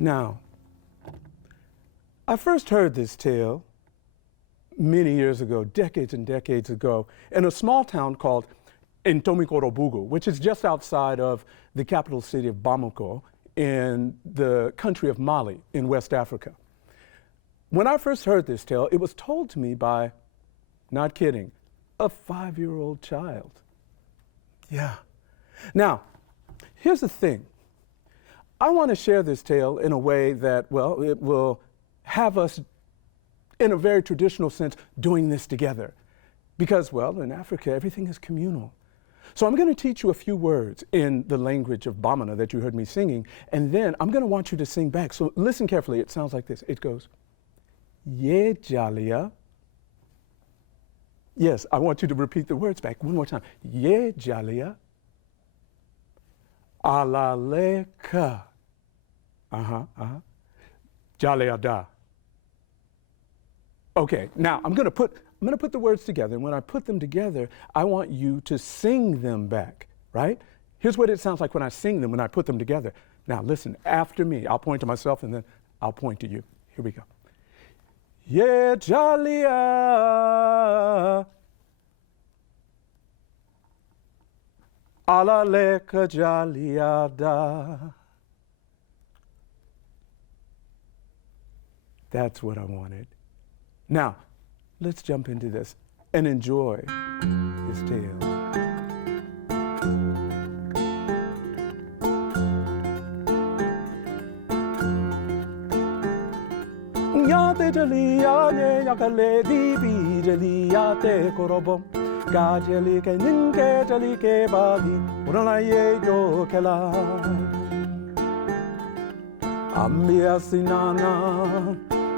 Now, I first heard this tale many years ago, decades and decades ago, in a small town called Ntomikorobugu, which is just outside of the capital city of Bamako in the country of Mali in West Africa. When I first heard this tale, it was told to me by, not kidding, a 5-year-old child. Yeah. Now, here's the thing. I want to share this tale in a way that, well, it will have us, in a very traditional sense, doing this together. Because, well, in Africa, everything is communal. So I'm going to teach you a few words in the language of Bamana that you heard me singing, and then I'm going to want you to sing back. So listen carefully. It sounds like this. It goes, Ye Jalia. Yes, I want you to repeat the words back one more time. Ye Jalia. Alaleka. Jalia da. Okay, now I'm gonna put the words together, and when I put them together, I want you to sing them back, right? Here's what it sounds like when I sing them, when I put them together. Now listen, after me, I'll point to myself and then I'll point to you. Here we go. Ye Jalia. Alaleka Jalia da. That's what I wanted. Now, let's jump into this and enjoy his tale. Yate jalia ne yakale di bi jalia te korobom ga jali ke ninke jali ke badi urana ye yo kela ambia sinana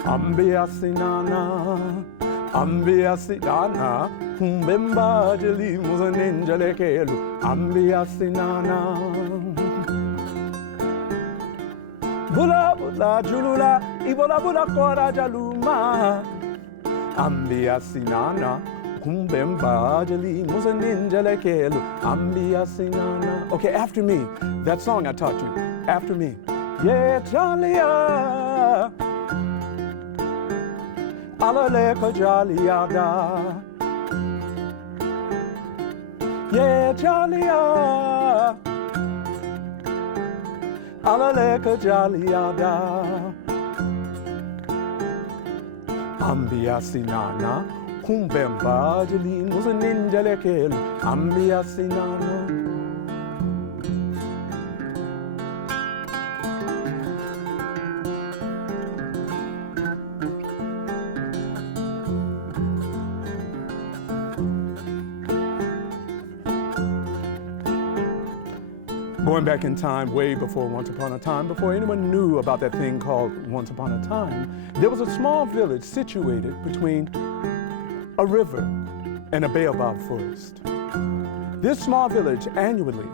ambia sinana ambia sinana kumbemba jali muzanin jale kelu ambia sinana bula bula julula ibola bula kora jaluma ambia sinana kumbemba jali muzanin jale kelu ambia sinana. Okay, after me, that song I taught you, after me. Ye jalia alaleka jalia da. Ye jalia alaleka jalia da. Ambia sinana kumbemba jali muzanin jale kelu ambia sinana. Going back in time, way before Once Upon a Time, before anyone knew about that thing called Once Upon a Time, there was a small village situated between a river and a baobab forest. This small village, annually,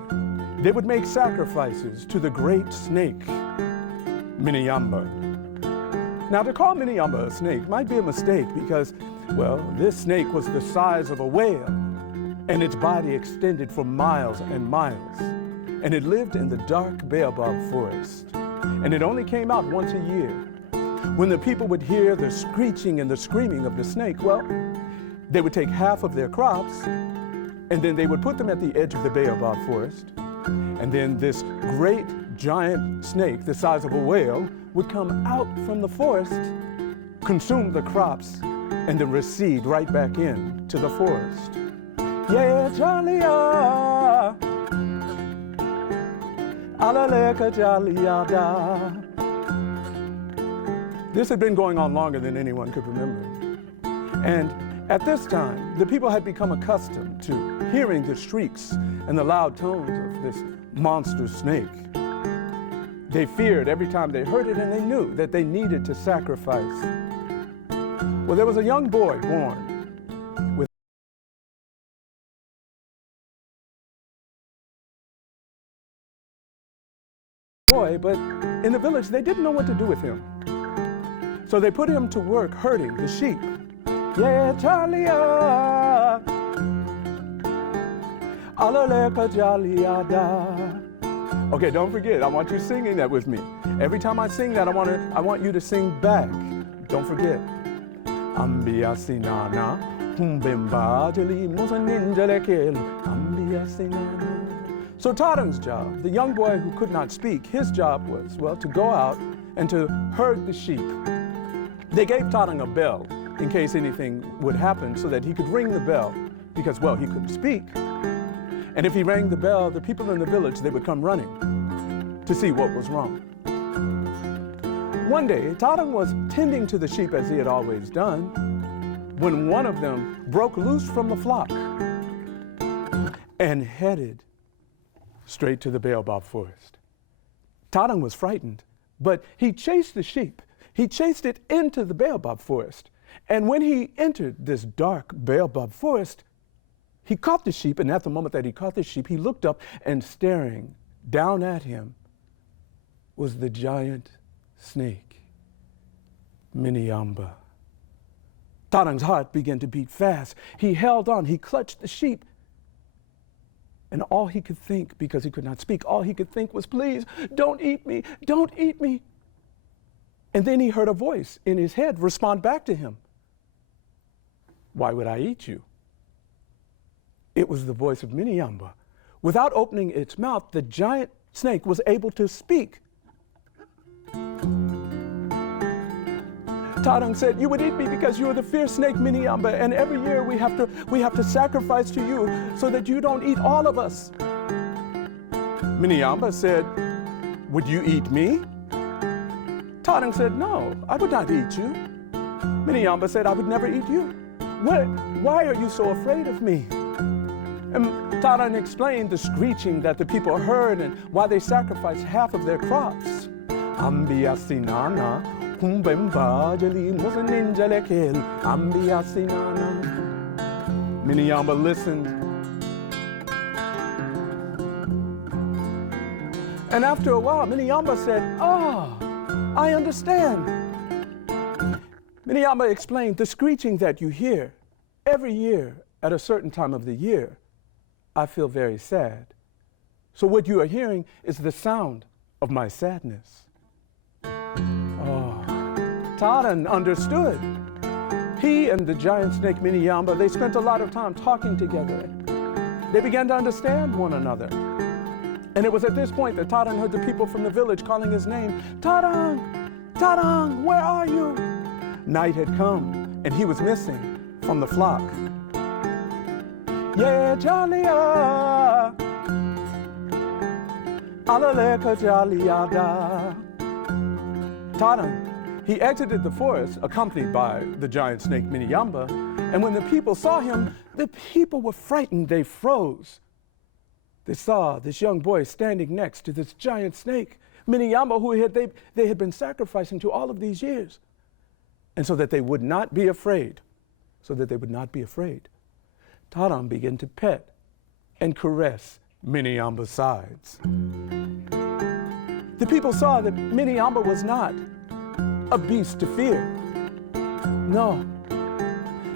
they would make sacrifices to the great snake, Miniyamba. Now, to call Miniyamba a snake might be a mistake because, well, this snake was the size of a whale, and its body extended for miles and miles. And it lived in the dark baobab forest. And it only came out once a year. When the people would hear the screeching and the screaming of the snake, well, they would take half of their crops, and then they would put them at the edge of the baobab forest. And then this great giant snake, the size of a whale, would come out from the forest, consume the crops, and then recede right back in to the forest. Yeah, Jalia. Alaleka jalia da. This had been going on longer than anyone could remember. And at this time, the people had become accustomed to hearing the shrieks and the loud tones of this monster snake. They feared every time they heard it, and they knew that they needed to sacrifice. Well, there was a young boy born with boy, but in the village they didn't know what to do with him. So they put him to work herding the sheep. Yeah, Jalia, alaleka jalia da. Okay, don't forget, I want you singing that with me. Every time I sing that, I want you to sing back. Don't forget. Ambia sinana, humbemba jeli musaninjalekelu, ambia sinana. So Tadang's job, the young boy who could not speak, his job was, well, to go out and to herd the sheep. They gave Tadang a bell in case anything would happen so that he could ring the bell because, well, he couldn't speak. And if he rang the bell, the people in the village, they would come running to see what was wrong. One day, Tadang was tending to the sheep as he had always done when one of them broke loose from the flock and headed straight to the Baobab forest. Tadang was frightened, but he chased the sheep. He chased it into the Baobab forest. And when he entered this dark Baobab forest, he caught the sheep, and at the moment that he caught the sheep, he looked up, and staring down at him was the giant snake, Miniamba. Tadang's heart began to beat fast. He held on, he clutched the sheep, and all he could think, because he could not speak, all he could think was, please, don't eat me, don't eat me. And then he heard a voice in his head respond back to him. Why would I eat you? It was the voice of Miniamba. Without opening its mouth, the giant snake was able to speak. Tadang said, you would eat me because you are the fierce snake Miniamba, and every year we have to sacrifice to you so that you don't eat all of us. Miniamba said, would you eat me? Tadang said, no, I would not eat you. Miniamba said, I would never eat you. Why are you so afraid of me? And Tadang explained the screeching that the people heard and why they sacrificed half of their crops. Ambia sinana, humbemba jeli musaninjalekel, ambia sinana. Miniamba listened. And after a while, Miniamba said, I understand. Miniamba explained the screeching that you hear every year at a certain time of the year. I feel very sad. So what you are hearing is the sound of my sadness. Tadang understood. He and the giant snake Miniamba, they spent a lot of time talking together. They began to understand one another. And it was at this point that Tadang heard the people from the village calling his name. Tadang, Tadang, where are you? Night had come and he was missing from the flock. Yeah, Jalia, Alaleka Jaliada. Tadang, he exited the forest accompanied by the giant snake Miniamba, and when the people saw him, the people were frightened. They froze. They saw this young boy standing next to this giant snake, Miniamba, who they had been sacrificing to all of these years. And so that they would not be afraid, Tadang began to pet and caress Miniamba's sides. The people saw that Miniamba was not a beast to fear. No.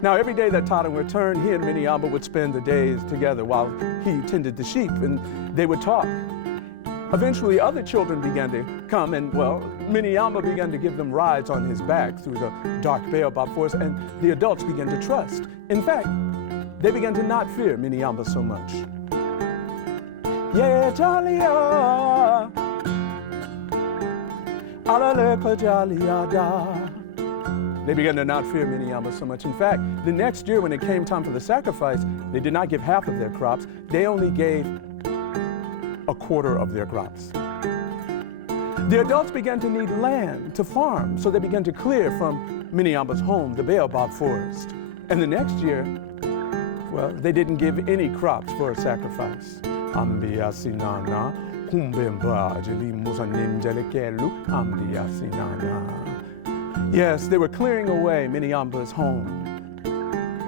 Now, every day that Tadang returned, he and Miniamba would spend the days together while he tended the sheep, and they would talk. Eventually, other children began to come, and, well, Miniamba began to give them rides on his back through the dark Baobab forest, and the adults began to trust. In fact, they began to not fear Miniamba so much. Yeah, Jalia, Alaleka Jaliada. They began to not fear Miniamba so much. In fact, the next year when it came time for the sacrifice, they did not give half of their crops. They only gave a quarter of their crops. The adults began to need land to farm, so they began to clear from Miniamba's home, the Baobab forest. And the next year, well, they didn't give any crops for a sacrifice. Ambia sinana, humbemba jeli musaninjalekelu, ambia sinana. Yes, they were clearing away Miniamba's home.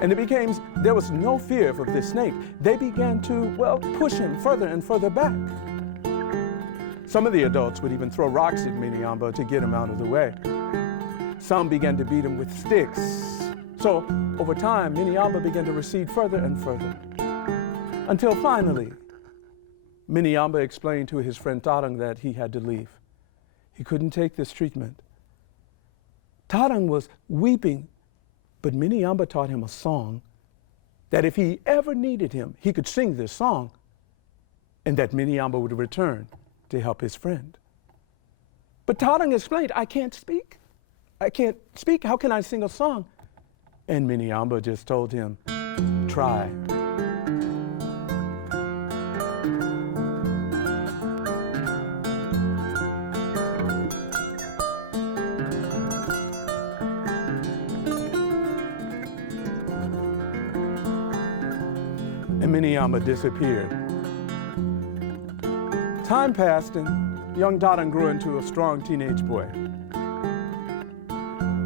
And there was no fear of this snake. They began to, well, push him further and further back. Some of the adults would even throw rocks at Miniamba to get him out of the way. Some began to beat him with sticks. So, over time, Miniamba began to recede further and further. Until finally, Miniamba explained to his friend Tarang that he had to leave. He couldn't take this treatment. Tarang was weeping, but Miniamba taught him a song that if he ever needed him, he could sing this song, and that Miniamba would return to help his friend. But Tarang explained, I can't speak. I can't speak. How can I sing a song? And Miniamba just told him, try. And Miniamba disappeared. Time passed, and young Tarang grew into a strong teenage boy.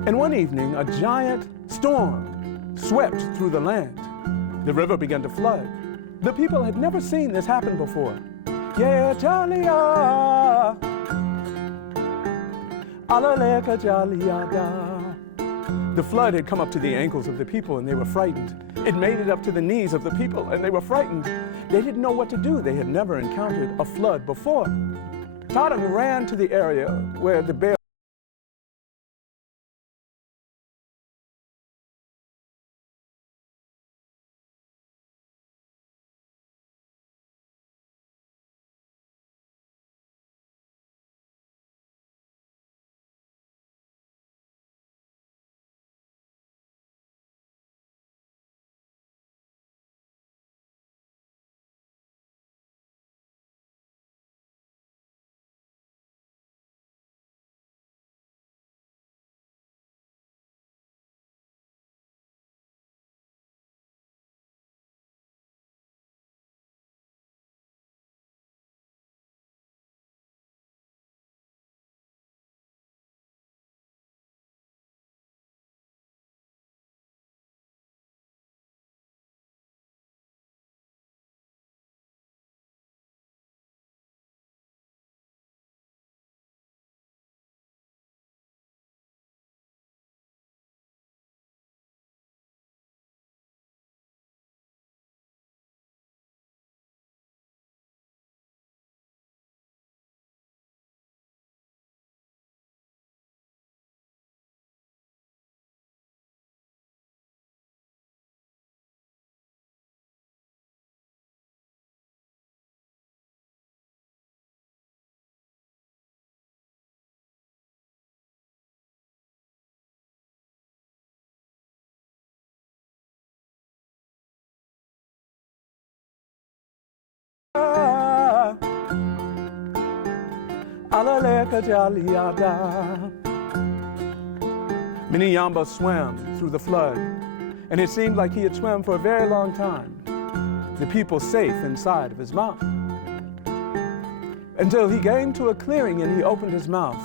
And one evening, a giant storm swept through the land. The river began to flood. The people had never seen this happen before. Yeah, Jalia, alaleka Jalia. The flood had come up to the ankles of the people, and they were frightened. It made it up to the knees of the people, and they were frightened. They didn't know what to do. They had never encountered a flood before. Tarang ran to the area where the bear alaleka Jalia. Miniamba swam through the flood, and it seemed like he had swam for a very long time, the people safe inside of his mouth. Until he came to a clearing and he opened his mouth,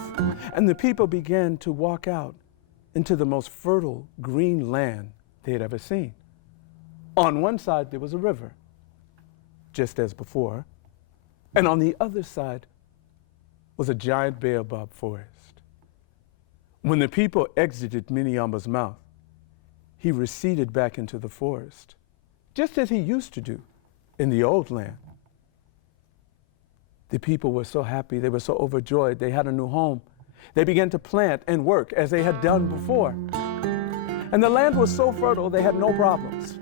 and the people began to walk out into the most fertile green land they had ever seen. On one side there was a river, just as before, and on the other side was a giant baobab forest. When the people exited Miniamba's mouth, he receded back into the forest, just as he used to do in the old land. The people were so happy, they were so overjoyed, they had a new home. They began to plant and work as they had done before. And the land was so fertile, they had no problems.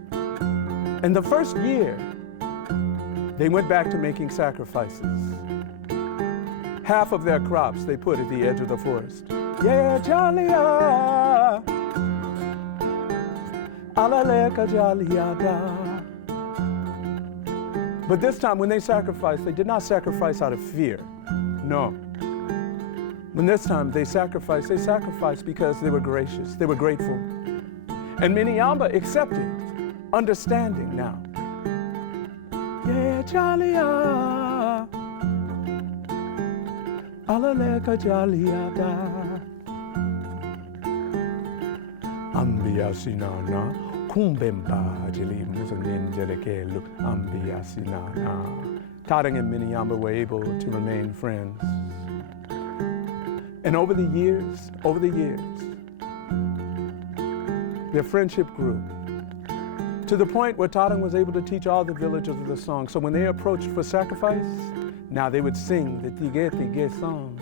In the first year, they went back to making sacrifices. Half of their crops they put at the edge of the forest. Yeah, Jalia, alaleka Jalia. But this time when they sacrificed, they did not sacrifice out of fear. No. When this time they sacrificed because they were gracious, they were grateful. And Miniamba accepted, understanding now. Yeah, Jalia, alaleka Jalia da. Ambia sinana, kumbemba jili musanenjelekelu, ambia sinana. Tarang and Miniamba were able to remain friends. And over the years, their friendship grew to the point where Taurang was able to teach all the villagers the song. So when they approached for sacrifice, now they would sing the Tige Tige song.